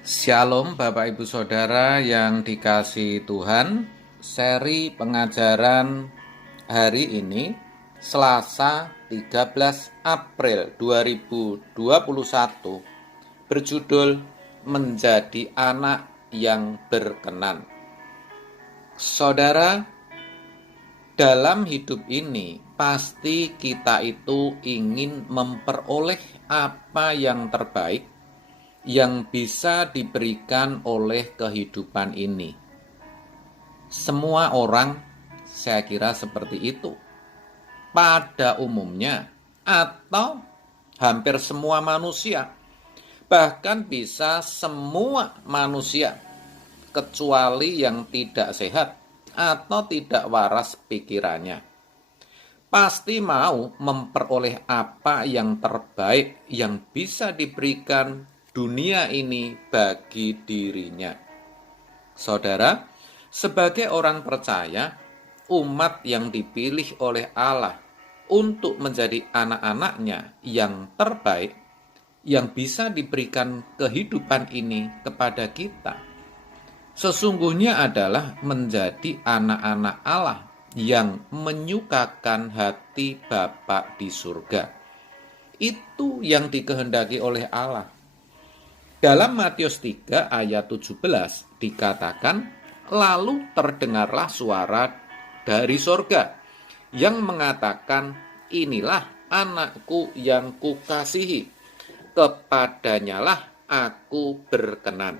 Shalom Bapak Ibu Saudara yang dikasihi Tuhan. Seri pengajaran hari ini Selasa 13 April 2021 berjudul Menjadi Anak yang Berkenan. Saudara, dalam hidup ini pasti kita itu ingin memperoleh apa yang terbaik yang bisa diberikan oleh kehidupan ini. Semua orang, saya kira seperti itu. Pada umumnya, atau hampir semua manusia, bahkan bisa semua manusia, kecuali yang tidak sehat atau tidak waras pikirannya, pasti mau memperoleh apa yang terbaik yang bisa diberikan dunia ini bagi dirinya. Saudara, sebagai orang percaya, umat yang dipilih oleh Allah untuk menjadi anak-anaknya yang terbaik, yang bisa diberikan kehidupan ini kepada kita, sesungguhnya adalah menjadi anak-anak Allah yang menyukakan hati Bapa di surga. Itu yang dikehendaki oleh Allah. Dalam Matius 3 ayat 17 dikatakan, lalu terdengarlah suara dari sorga yang mengatakan, inilah anakku yang kukasihi, kepadanyalah aku berkenan.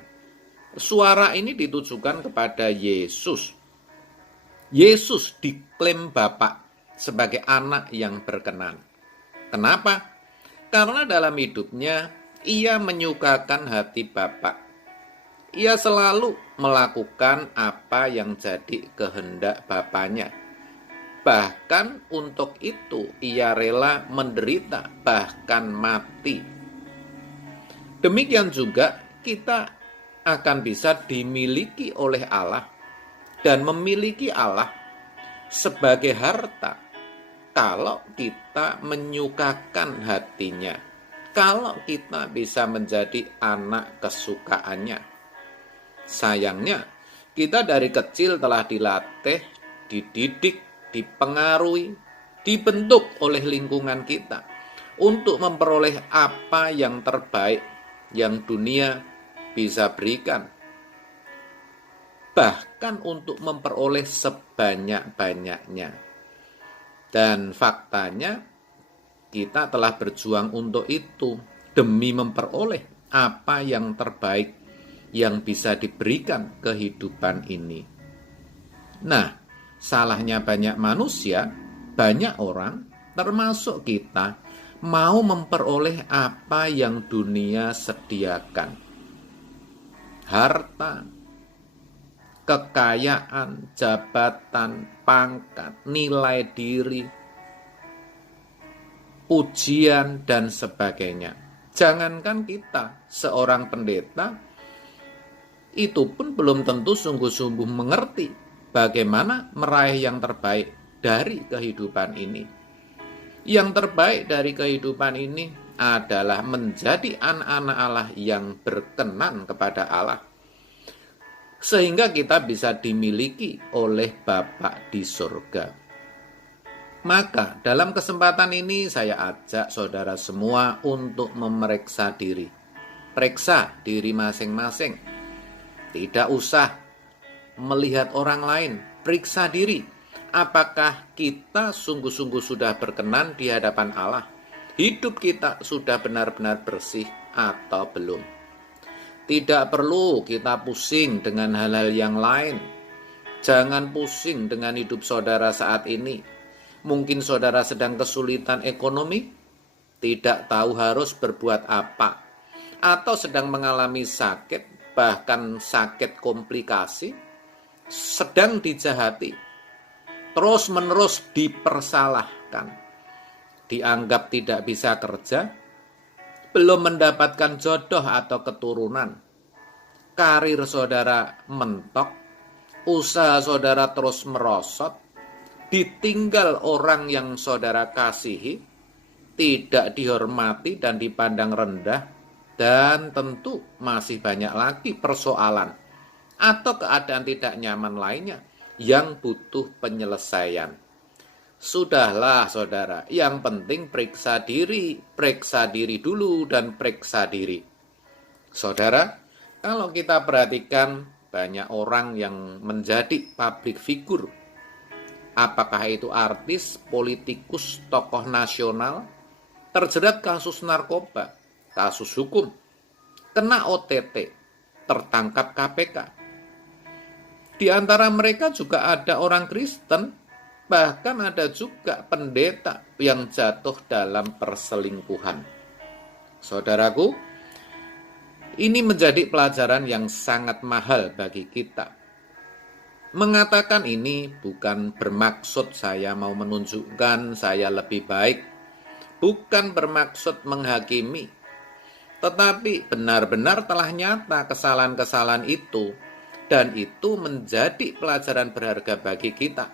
Suara ini ditujukan kepada Yesus. Yesus diklaim Bapa sebagai anak yang berkenan. Kenapa? Karena dalam hidupnya ia menyukakan hati Bapa. Ia selalu melakukan apa yang jadi kehendak Bapanya. Bahkan untuk itu ia rela menderita, bahkan mati. Demikian juga kita akan bisa dimiliki oleh Allah dan memiliki Allah sebagai harta kalau kita menyukakan hatinya. Kalau kita bisa menjadi anak kesukaannya. Sayangnya, kita dari kecil telah dilatih, dididik, dipengaruhi, dibentuk oleh lingkungan kita untuk memperoleh apa yang terbaik yang dunia bisa berikan. Bahkan untuk memperoleh sebanyak-banyaknya. Dan faktanya, kita telah berjuang untuk itu demi memperoleh apa yang terbaik yang bisa diberikan kehidupan ini. Nah, salahnya banyak manusia, banyak orang, termasuk kita, mau memperoleh apa yang dunia sediakan. Harta, kekayaan, jabatan, pangkat, nilai diri, ujian, dan sebagainya. Jangankan kita, seorang pendeta, itu pun belum tentu sungguh-sungguh mengerti bagaimana meraih yang terbaik dari kehidupan ini. Yang terbaik dari kehidupan ini adalah menjadi anak-anak Allah yang berkenan kepada Allah, sehingga kita bisa dimiliki oleh Bapa di surga. Maka dalam kesempatan ini saya ajak saudara semua untuk memeriksa diri. Periksa diri masing-masing. Tidak usah melihat orang lain. Periksa diri. Apakah kita sungguh-sungguh sudah berkenan di hadapan Allah? Hidup kita sudah benar-benar bersih atau belum? Tidak perlu kita pusing dengan hal-hal yang lain. Jangan pusing dengan hidup saudara saat ini. Mungkin saudara sedang kesulitan ekonomi, tidak tahu harus berbuat apa, atau sedang mengalami sakit, bahkan sakit komplikasi, sedang dijahati, terus-menerus dipersalahkan, dianggap tidak bisa kerja, belum mendapatkan jodoh atau keturunan, karir saudara mentok, usaha saudara terus merosot, ditinggal orang yang saudara kasihi, tidak dihormati dan dipandang rendah, Dan tentu masih banyak lagi persoalan atau keadaan tidak nyaman lainnya yang butuh penyelesaian. Sudahlah saudara, yang penting periksa diri dulu dan periksa diri. Saudara, kalau kita perhatikan banyak orang yang menjadi public figure, apakah itu artis, politikus, tokoh nasional, terjerat kasus narkoba, kasus hukum, kena OTT, tertangkap KPK. Di antara mereka juga ada orang Kristen, bahkan ada juga pendeta yang jatuh dalam perselingkuhan. Saudaraku, ini menjadi pelajaran yang sangat mahal bagi kita. Mengatakan ini bukan bermaksud saya mau menunjukkan saya lebih baik, bukan bermaksud menghakimi, tetapi benar-benar telah nyata kesalahan-kesalahan itu, dan itu menjadi pelajaran berharga bagi kita.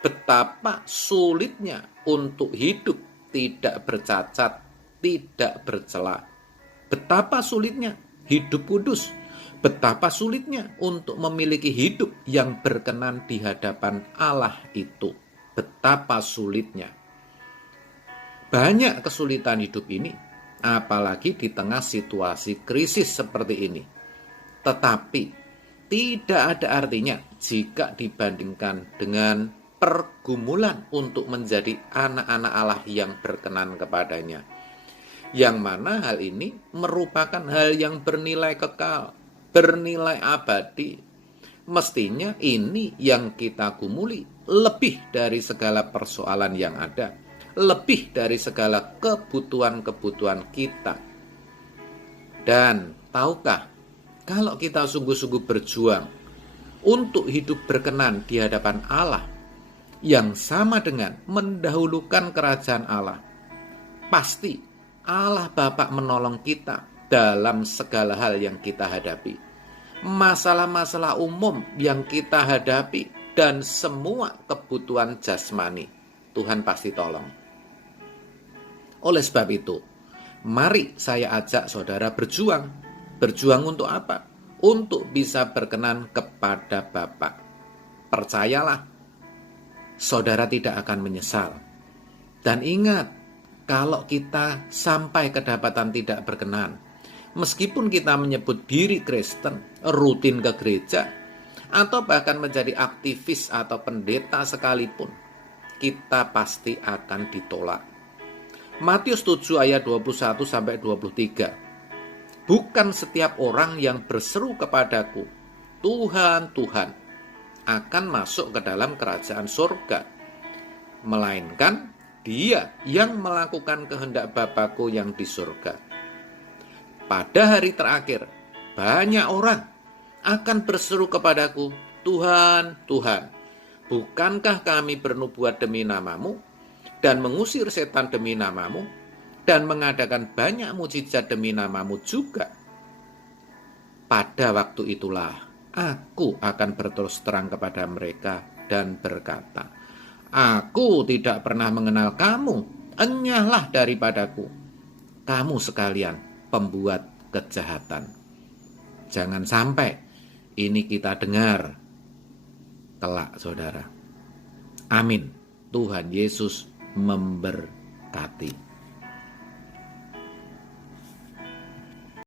Betapa sulitnya untuk hidup tidak bercacat, tidak bercela. Betapa sulitnya hidup kudus. Betapa sulitnya untuk memiliki hidup yang berkenan di hadapan Allah itu. Betapa sulitnya. Banyak kesulitan hidup ini, apalagi di tengah situasi krisis seperti ini. Tetapi tidak ada artinya jika dibandingkan dengan pergumulan untuk menjadi anak-anak Allah yang berkenan kepadanya. Yang mana hal ini merupakan hal yang bernilai kekal, bernilai abadi. Mestinya ini yang kita gumuli lebih dari segala persoalan yang ada, lebih dari segala kebutuhan-kebutuhan kita. Dan tahukah, kalau kita sungguh-sungguh berjuang untuk hidup berkenan di hadapan Allah, yang sama dengan mendahulukan kerajaan Allah, pasti Allah Bapa menolong kita dalam segala hal yang kita hadapi. Masalah-masalah umum yang kita hadapi dan semua kebutuhan jasmani, Tuhan pasti tolong. Oleh sebab itu, mari saya ajak saudara berjuang. Berjuang untuk apa? Untuk bisa berkenan kepada Bapa. Percayalah, saudara tidak akan menyesal. Dan ingat, kalau kita sampai kedapatan tidak berkenan, meskipun kita menyebut diri Kristen, rutin ke gereja, atau bahkan menjadi aktivis atau pendeta sekalipun, kita pasti akan ditolak. Matius 7 ayat 21-23. Bukan setiap orang yang berseru kepadaku, Tuhan, Tuhan, akan masuk ke dalam kerajaan surga, melainkan dia yang melakukan kehendak Bapa-Ku yang di surga. Pada hari terakhir, banyak orang akan berseru kepadaku, Tuhan, Tuhan, bukankah kami bernubuat demi namamu, dan mengusir setan demi namamu, dan mengadakan banyak mujizat demi namamu juga? Pada waktu itulah aku akan berterus terang kepada mereka dan berkata, aku tidak pernah mengenal kamu, enyahlah daripadaku, kamu sekalian pembuat kejahatan. Jangan sampai ini kita dengar kelak, saudara. Amin. Tuhan Yesus memberkati.